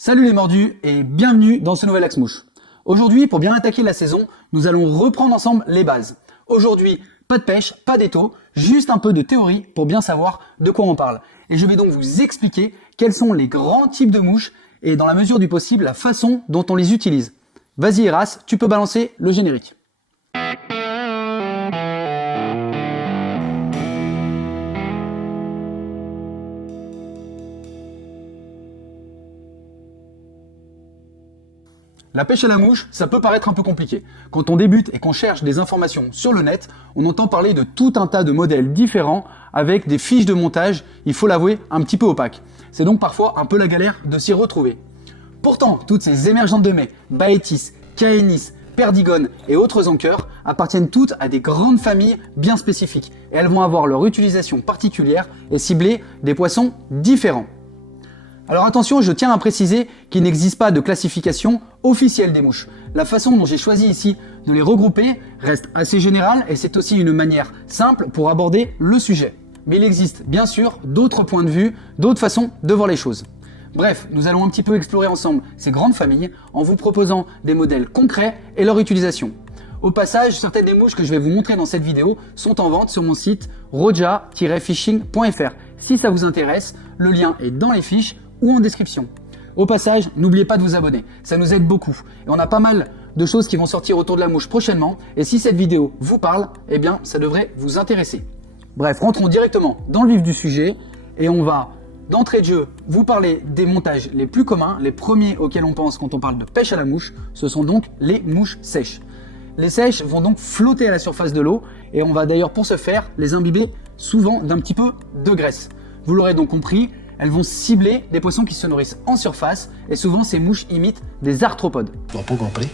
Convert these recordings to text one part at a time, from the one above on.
Salut les mordus et bienvenue dans ce nouvel Axe Mouche. Aujourd'hui, pour bien attaquer la saison, nous allons reprendre ensemble les bases. Aujourd'hui, pas de pêche, pas d'étau, juste un peu de théorie pour bien savoir de quoi on parle. Et je vais donc vous expliquer quels sont les grands types de mouches et dans la mesure du possible, la façon dont on les utilise. Vas-y Eras, tu peux balancer le générique. La pêche à la mouche, ça peut paraître un peu compliqué. Quand on débute et qu'on cherche des informations sur le net, on entend parler de tout un tas de modèles différents avec des fiches de montage, il faut l'avouer, un petit peu opaques. C'est donc parfois un peu la galère de s'y retrouver. Pourtant, toutes ces émergentes de mets, Baetis, Caenis, Perdigones et autres anchors appartiennent toutes à des grandes familles bien spécifiques et elles vont avoir leur utilisation particulière et cibler des poissons différents. Alors attention, je tiens à préciser qu'il n'existe pas de classification officielle des mouches. La façon dont j'ai choisi ici de les regrouper reste assez générale et c'est aussi une manière simple pour aborder le sujet. Mais il existe bien sûr d'autres points de vue, d'autres façons de voir les choses. Bref, nous allons un petit peu explorer ensemble ces grandes familles en vous proposant des modèles concrets et leur utilisation. Au passage, certaines des mouches que je vais vous montrer dans cette vidéo sont en vente sur mon site roja-fishing.fr. Si ça vous intéresse, le lien est dans les fiches ou en description. Au passage, n'oubliez pas de vous abonner, ça nous aide beaucoup. Et on a pas mal de choses qui vont sortir autour de la mouche prochainement. Et si cette vidéo vous parle, eh bien ça devrait vous intéresser. Bref, rentrons directement dans le vif du sujet et on va d'entrée de jeu vous parler des montages les plus communs. Les premiers auxquels on pense quand on parle de pêche à la mouche, ce sont donc les mouches sèches. Les sèches vont donc flotter à la surface de l'eau et on va d'ailleurs pour ce faire les imbiber souvent d'un petit peu de graisse. Vous l'aurez donc compris, elles vont cibler des poissons qui se nourrissent en surface et souvent ces mouches imitent des arthropodes. L'ont pas compris.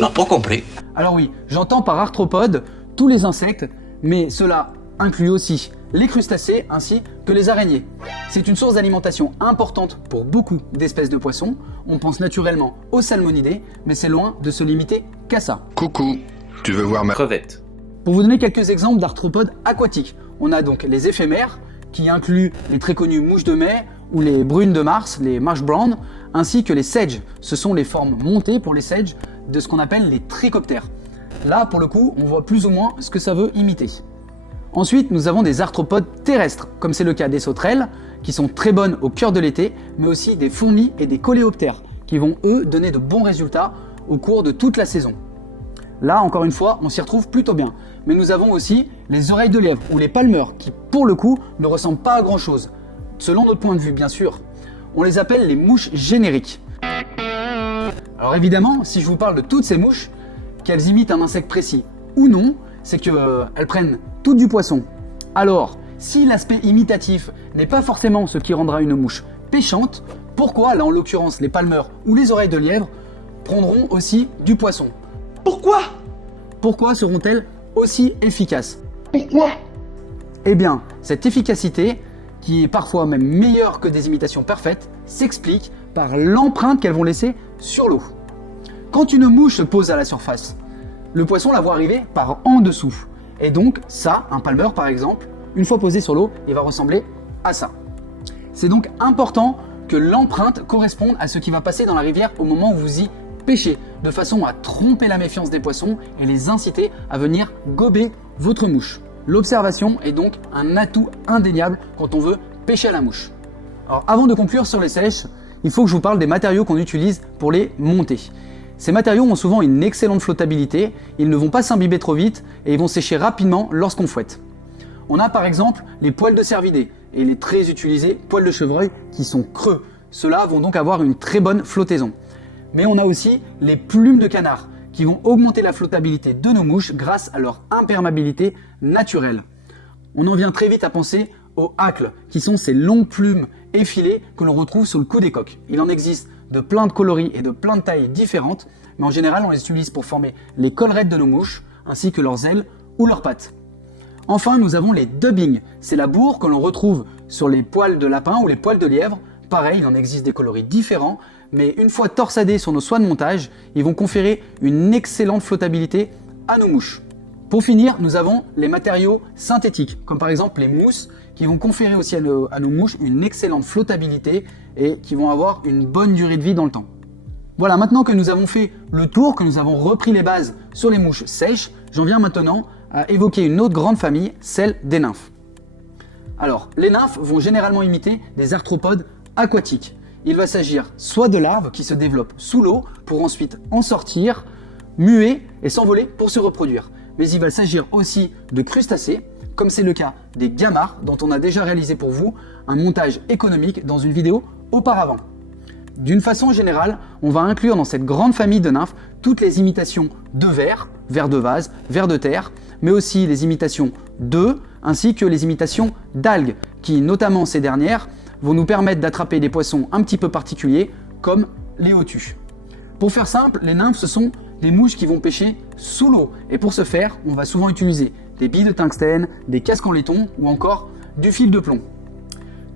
L'ont pas compris. Alors oui, j'entends par arthropodes tous les insectes, mais cela inclut aussi les crustacés ainsi que les araignées. C'est une source d'alimentation importante pour beaucoup d'espèces de poissons. On pense naturellement aux salmonidés, mais c'est loin de se limiter qu'à ça. Coucou, tu veux voir ma Crevette. Pour vous donner quelques exemples d'arthropodes aquatiques, on a donc les éphémères, qui incluent les très connues mouches de mai ou les brunes de Mars, les marsh browns, ainsi que les sedges. Ce sont les formes montées pour les sedges de ce qu'on appelle les trichoptères. Là, pour le coup, on voit plus ou moins ce que ça veut imiter. Ensuite, nous avons des arthropodes terrestres, comme c'est le cas des sauterelles, qui sont très bonnes au cœur de l'été, mais aussi des fourmis et des coléoptères, qui vont eux donner de bons résultats au cours de toute la saison. Là, encore une fois, on s'y retrouve plutôt bien. Mais nous avons aussi les oreilles de lièvre ou les palmeurs qui, pour le coup, ne ressemblent pas à grand chose. Selon notre point de vue, bien sûr. On les appelle les mouches génériques. Alors évidemment, si je vous parle de toutes ces mouches, qu'elles imitent un insecte précis ou non, c'est qu'elles prennent toutes du poisson. Alors, si l'aspect imitatif n'est pas forcément ce qui rendra une mouche pêchante, pourquoi, là en l'occurrence, les palmeurs ou les oreilles de lièvre prendront aussi du poisson ? Pourquoi seront-elles aussi efficaces ? Pourquoi? Eh bien, cette efficacité, qui est parfois même meilleure que des imitations parfaites, s'explique par l'empreinte qu'elles vont laisser sur l'eau. Quand une mouche se pose à la surface, le poisson la voit arriver par en dessous. Et donc ça, un palmeur par exemple, une fois posé sur l'eau, il va ressembler à ça. C'est donc important que l'empreinte corresponde à ce qui va passer dans la rivière au moment où vous y pêchez, de façon à tromper la méfiance des poissons et les inciter à venir gober votre mouche. L'observation est donc un atout indéniable quand on veut pêcher à la mouche. Alors avant de conclure sur les sèches, il faut que je vous parle des matériaux qu'on utilise pour les monter. Ces matériaux ont souvent une excellente flottabilité, ils ne vont pas s'imbiber trop vite et ils vont sécher rapidement lorsqu'on fouette. On a par exemple les poils de cervidés et les très utilisés poils de chevreuil qui sont creux. Ceux-là vont donc avoir une très bonne flottaison. Mais on a aussi les plumes de canard qui vont augmenter la flottabilité de nos mouches grâce à leur imperméabilité naturelle. On en vient très vite à penser aux hacles, qui sont ces longues plumes effilées que l'on retrouve sur le cou des coqs. Il en existe de plein de coloris et de plein de tailles différentes, mais en général on les utilise pour former les collerettes de nos mouches, ainsi que leurs ailes ou leurs pattes. Enfin, nous avons les dubbings. C'est la bourre que l'on retrouve sur les poils de lapin ou les poils de lièvre. Pareil, il en existe des coloris différents, mais une fois torsadés sur nos soies de montage, ils vont conférer une excellente flottabilité à nos mouches. Pour finir, nous avons les matériaux synthétiques, comme par exemple les mousses, qui vont conférer aussi à nos mouches une excellente flottabilité et qui vont avoir une bonne durée de vie dans le temps. Voilà, maintenant que nous avons fait le tour, que nous avons repris les bases sur les mouches sèches, j'en viens maintenant à évoquer une autre grande famille, celle des nymphes. Alors, les nymphes vont généralement imiter des arthropodes aquatiques. Il va s'agir soit de larves qui se développent sous l'eau pour ensuite en sortir, muer et s'envoler pour se reproduire. Mais il va s'agir aussi de crustacés, comme c'est le cas des gamars dont on a déjà réalisé pour vous un montage économique dans une vidéo auparavant. D'une façon générale, on va inclure dans cette grande famille de nymphes toutes les imitations de vers, vers de vase, vers de terre, mais aussi les imitations d'œufs, ainsi que les imitations d'algues, qui, notamment ces dernières, vont nous permettre d'attraper des poissons un petit peu particuliers, comme les hautues. Pour faire simple, les nymphes, ce sont des mouches qui vont pêcher sous l'eau, et pour ce faire, on va souvent utiliser des billes de tungstène, des casques en laiton, ou encore du fil de plomb.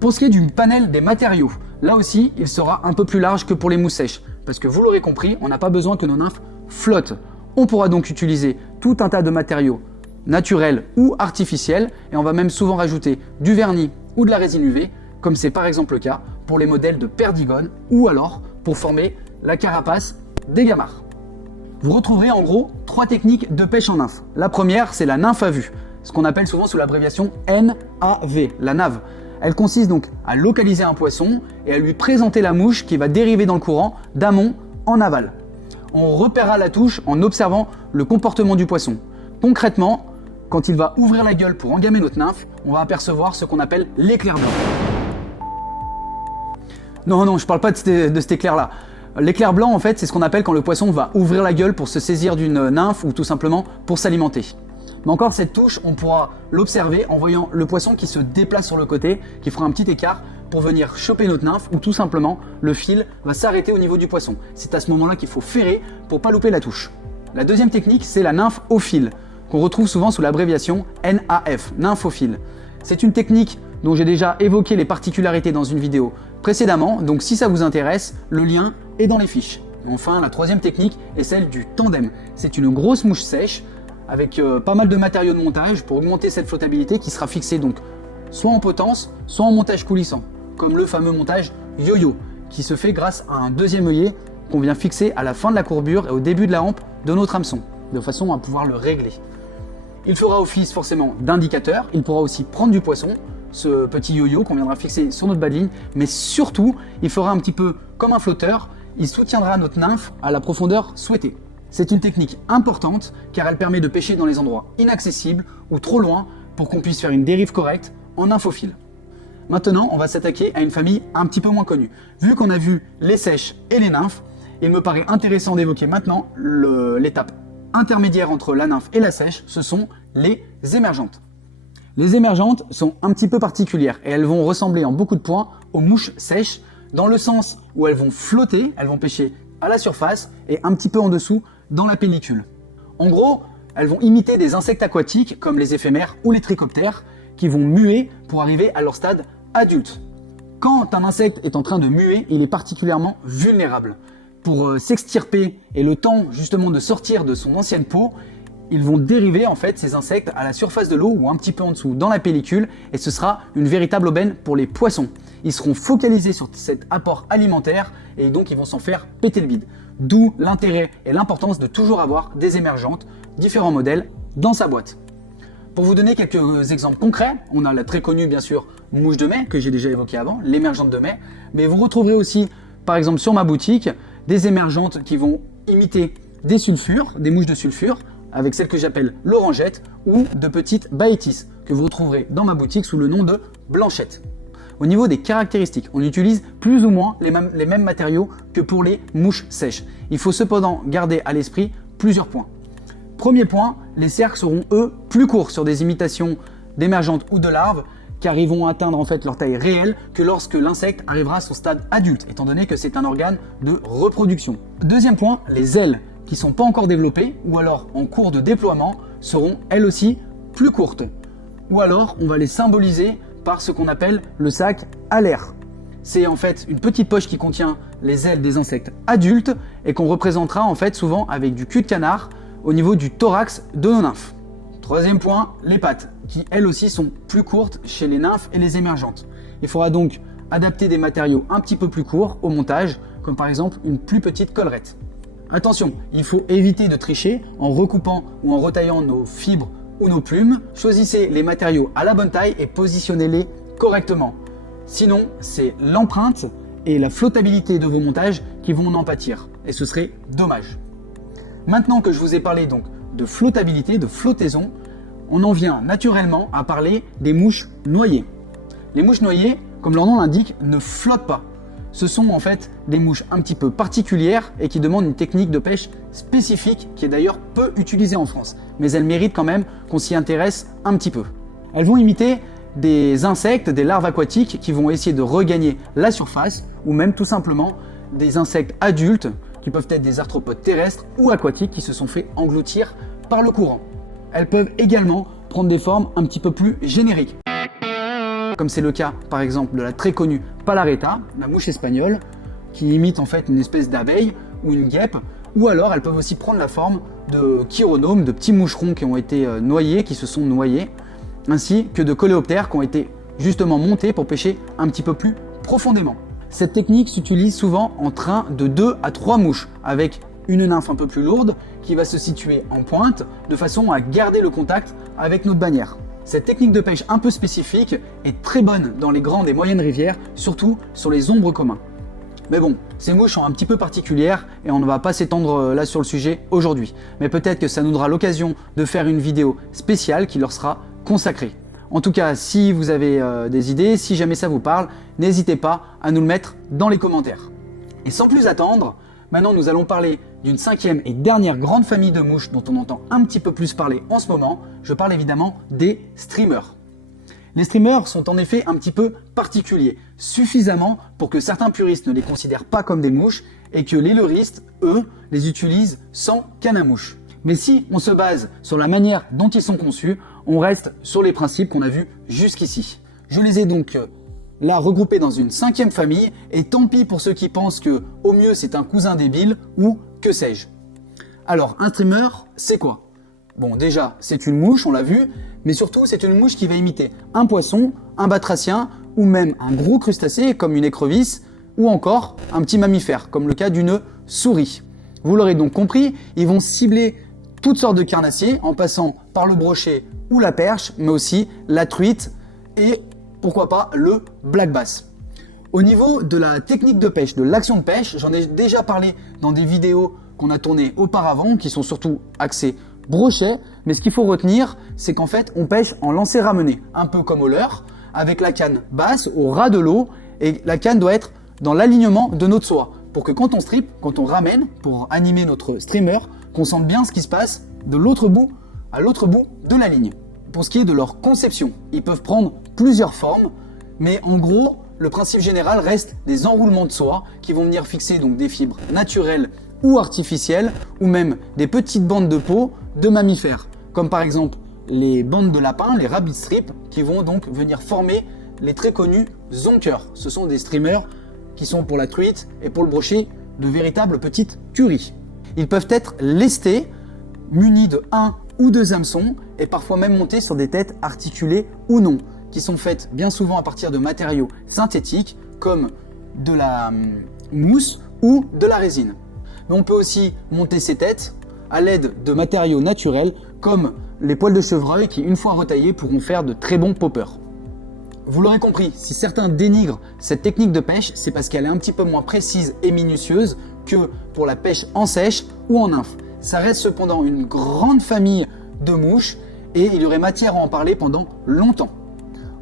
Pour ce qui est du panel des matériaux, là aussi, il sera un peu plus large que pour les mouches sèches, parce que vous l'aurez compris, on n'a pas besoin que nos nymphes flottent. On pourra donc utiliser tout un tas de matériaux naturels ou artificiels, et on va même souvent rajouter du vernis ou de la résine UV, comme c'est par exemple le cas pour les modèles de perdigones, ou alors pour former la carapace des gamars. Vous retrouverez en gros 3 techniques de pêche en nymphe. La première, c'est la nymphe à vue, ce qu'on appelle souvent sous l'abréviation NAV, la nave. Elle consiste donc à localiser un poisson et à lui présenter la mouche qui va dériver dans le courant d'amont en aval. On repérera la touche en observant le comportement du poisson. Concrètement, quand il va ouvrir la gueule pour engamer notre nymphe, on va apercevoir ce qu'on appelle l'éclair blanc. Non, je parle pas de cet éclair-là. L'éclair blanc, en fait, c'est ce qu'on appelle quand le poisson va ouvrir la gueule pour se saisir d'une nymphe ou tout simplement pour s'alimenter. Mais encore, cette touche, on pourra l'observer en voyant le poisson qui se déplace sur le côté, qui fera un petit écart pour venir choper notre nymphe, ou tout simplement, le fil va s'arrêter au niveau du poisson. C'est à ce moment-là qu'il faut ferrer pour pas louper la touche. La deuxième technique, c'est la nymphe au fil, qu'on retrouve souvent sous l'abréviation NAF, nymphe au fil. C'est une technique dont j'ai déjà évoqué les particularités dans une vidéo précédemment, donc si ça vous intéresse, le lien est dans les fiches. Enfin, la troisième technique est celle du tandem. C'est une grosse mouche sèche avec pas mal de matériaux de montage pour augmenter cette flottabilité qui sera fixée donc soit en potence, soit en montage coulissant, comme le fameux montage yo-yo qui se fait grâce à un deuxième œillet qu'on vient fixer à la fin de la courbure et au début de la hampe de notre hameçon, de façon à pouvoir le régler. Il fera office forcément d'indicateur, il pourra aussi prendre du poisson, ce petit yo-yo qu'on viendra fixer sur notre bas de ligne, mais surtout, il fera un petit peu comme un flotteur, il soutiendra notre nymphe à la profondeur souhaitée. C'est une technique importante car elle permet de pêcher dans les endroits inaccessibles ou trop loin pour qu'on puisse faire une dérive correcte en nymphophile. Maintenant, on va s'attaquer à une famille un petit peu moins connue. Vu qu'on a vu les sèches et les nymphes, il me paraît intéressant d'évoquer maintenant l'étape intermédiaire entre la nymphe et la sèche, ce sont les émergentes. Les émergentes sont un petit peu particulières et elles vont ressembler en beaucoup de points aux mouches sèches dans le sens où elles vont flotter, elles vont pêcher à la surface et un petit peu en dessous dans la pellicule. En gros, elles vont imiter des insectes aquatiques comme les éphémères ou les trichoptères qui vont muer pour arriver à leur stade adulte. Quand un insecte est en train de muer, il est particulièrement vulnérable. Pour s'extirper et le temps justement de sortir de son ancienne peau, ils vont dériver en fait ces insectes à la surface de l'eau ou un petit peu en dessous dans la pellicule et ce sera une véritable aubaine pour les poissons. Ils seront focalisés sur cet apport alimentaire et donc ils vont s'en faire péter le bide. D'où l'intérêt et l'importance de toujours avoir des émergentes, différents modèles dans sa boîte. Pour vous donner quelques exemples concrets, on a la très connue bien sûr mouche de mai que j'ai déjà évoquée avant, l'émergente de mai, mais vous retrouverez aussi par exemple sur ma boutique des émergentes qui vont imiter des sulfures, des mouches de sulfure, avec celle que j'appelle l'orangette ou de petites baetis que vous retrouverez dans ma boutique sous le nom de blanchette. Au niveau des caractéristiques, on utilise plus ou moins les mêmes matériaux que pour les mouches sèches. Il faut cependant garder à l'esprit plusieurs points. Premier point, les cercles seront eux plus courts sur des imitations d'émergentes ou de larves car ils vont atteindre en fait leur taille réelle que lorsque l'insecte arrivera à son stade adulte, étant donné que c'est un organe de reproduction. Deuxième point, les ailes qui ne sont pas encore développées ou alors en cours de déploiement seront elles aussi plus courtes. Ou alors on va les symboliser par ce qu'on appelle le sac alaire. C'est en fait une petite poche qui contient les ailes des insectes adultes et qu'on représentera en fait souvent avec du cul de canard au niveau du thorax de nos nymphes. Troisième point, les pattes, qui elles aussi sont plus courtes chez les nymphes et les émergentes. Il faudra donc adapter des matériaux un petit peu plus courts au montage, comme par exemple une plus petite collerette. Attention, il faut éviter de tricher en recoupant ou en retaillant nos fibres ou nos plumes. Choisissez les matériaux à la bonne taille et positionnez-les correctement. Sinon, c'est l'empreinte et la flottabilité de vos montages qui vont en pâtir, et ce serait dommage. Maintenant que je vous ai parlé donc de flottabilité, de flottaison, on en vient naturellement à parler des mouches noyées. Les mouches noyées, comme leur nom l'indique, ne flottent pas. Ce sont en fait des mouches un petit peu particulières et qui demandent une technique de pêche spécifique qui est d'ailleurs peu utilisée en France. Mais elles méritent quand même qu'on s'y intéresse un petit peu. Elles vont imiter des insectes, des larves aquatiques qui vont essayer de regagner la surface ou même tout simplement des insectes adultes qui peuvent être des arthropodes terrestres ou aquatiques qui se sont fait engloutir par le courant. Elles peuvent également prendre des formes un petit peu plus génériques, comme c'est le cas par exemple de la très connue Palareta, la mouche espagnole, qui imite en fait une espèce d'abeille ou une guêpe, ou alors elles peuvent aussi prendre la forme de chironomes, de petits moucherons qui ont été noyés, qui se sont noyés, ainsi que de coléoptères qui ont été justement montés pour pêcher un petit peu plus profondément. Cette technique s'utilise souvent en train de 2 à 3 mouches, avec une nymphe un peu plus lourde qui va se situer en pointe de façon à garder le contact avec notre bannière. Cette technique de pêche un peu spécifique est très bonne dans les grandes et moyennes rivières, surtout sur les ombres communs. Mais bon, ces mouches sont un petit peu particulières et on ne va pas s'étendre là sur le sujet aujourd'hui. Mais peut-être que ça nous donnera l'occasion de faire une vidéo spéciale qui leur sera consacrée. En tout cas, si vous avez des idées, si jamais ça vous parle, n'hésitez pas à nous le mettre dans les commentaires. Et sans plus attendre, maintenant nous allons parler d'une cinquième et dernière grande famille de mouches dont on entend un petit peu plus parler en ce moment. Je parle évidemment des streamers. Les streamers sont en effet un petit peu particuliers, suffisamment pour que certains puristes ne les considèrent pas comme des mouches et que les leuristes, eux, les utilisent sans canne à mouche. Mais si on se base sur la manière dont ils sont conçus, on reste sur les principes qu'on a vus jusqu'ici. Je les ai donc là regroupés dans une cinquième famille et tant pis pour ceux qui pensent que au mieux c'est un cousin débile ou que sais-je. Alors un streamer, c'est quoi? Bon déjà, c'est une mouche, on l'a vu, mais surtout c'est une mouche qui va imiter un poisson, un batracien ou même un gros crustacé comme une écrevisse ou encore un petit mammifère comme le cas d'une souris. Vous l'aurez donc compris, ils vont cibler toutes sortes de carnassiers en passant par le brochet ou la perche, mais aussi la truite et pourquoi pas le black bass. Au niveau de la technique de pêche, de l'action de pêche, j'en ai déjà parlé dans des vidéos qu'on a tournées auparavant, qui sont surtout axées brochet, mais ce qu'il faut retenir, c'est qu'en fait, on pêche en lancer-ramener, un peu comme au leurre, avec la canne basse au ras de l'eau, et la canne doit être dans l'alignement de notre soie, pour que quand on strip, quand on ramène, pour animer notre streamer, qu'on sente bien ce qui se passe de l'autre bout à l'autre bout de la ligne. Pour ce qui est de leur conception, ils peuvent prendre plusieurs formes, mais en gros, le principe général reste des enroulements de soie qui vont venir fixer donc des fibres naturelles ou artificielles, ou même des petites bandes de peau de mammifères, comme par exemple les bandes de lapin, les rabbit strips, qui vont donc venir former les très connus zonkers. Ce sont des streamers qui sont pour la truite et pour le brochet de véritables petites tueries. Ils peuvent être lestés, munis de 1 ou 2 hameçons et parfois même montés sur des têtes articulées ou non, qui sont faites bien souvent à partir de matériaux synthétiques comme de la mousse ou de la résine. Mais on peut aussi monter ces têtes à l'aide de matériaux naturels comme les poils de chevreuil qui, une fois retaillés, pourront faire de très bons poppers. Vous l'aurez compris, si certains dénigrent cette technique de pêche, c'est parce qu'elle est un petit peu moins précise et minutieuse que pour la pêche en sèche ou en nymphe. Ça reste cependant une grande famille de mouches et il y aurait matière à en parler pendant longtemps.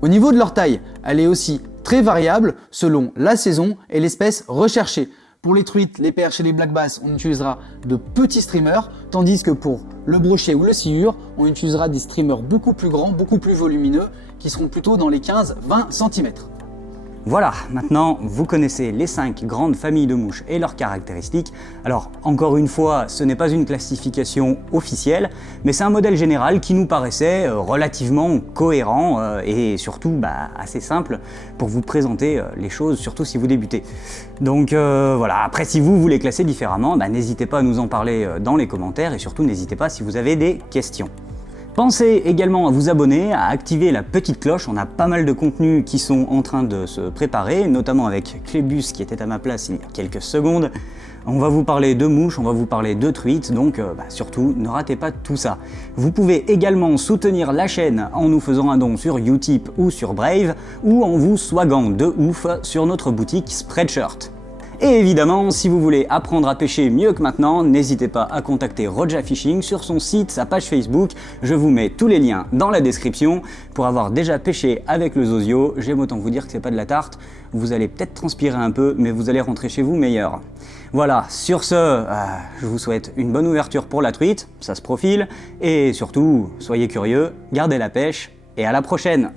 Au niveau de leur taille, elle est aussi très variable selon la saison et l'espèce recherchée. Pour les truites, les perches et les black bass, on utilisera de petits streamers, tandis que pour le brochet ou le sciure, on utilisera des streamers beaucoup plus grands, beaucoup plus volumineux, qui seront plutôt dans les 15-20 cm. Voilà, maintenant vous connaissez les 5 grandes familles de mouches et leurs caractéristiques. Alors encore une fois, ce n'est pas une classification officielle, mais c'est un modèle général qui nous paraissait relativement cohérent et surtout assez simple pour vous présenter les choses, surtout si vous débutez. Donc voilà, après si vous voulez classer différemment, n'hésitez pas à nous en parler dans les commentaires et surtout n'hésitez pas si vous avez des questions. Pensez également à vous abonner, à activer la petite cloche, on a pas mal de contenus qui sont en train de se préparer, notamment avec Clébus qui était à ma place il y a quelques secondes. On va vous parler de mouches, on va vous parler de truites, donc surtout ne ratez pas tout ça. Vous pouvez également soutenir la chaîne en nous faisant un don sur Utip ou sur Brave, ou en vous swaguant de ouf sur notre boutique Spreadshirt. Et évidemment, si vous voulez apprendre à pêcher mieux que maintenant, n'hésitez pas à contacter Roja Fishing sur son site, sa page Facebook. Je vous mets tous les liens dans la description. Pour avoir déjà pêché avec le Zozio, j'aime autant vous dire que c'est pas de la tarte. Vous allez peut-être transpirer un peu, mais vous allez rentrer chez vous meilleur. Voilà, sur ce, je vous souhaite une bonne ouverture pour la truite, ça se profile. Et surtout, soyez curieux, gardez la pêche, et à la prochaine!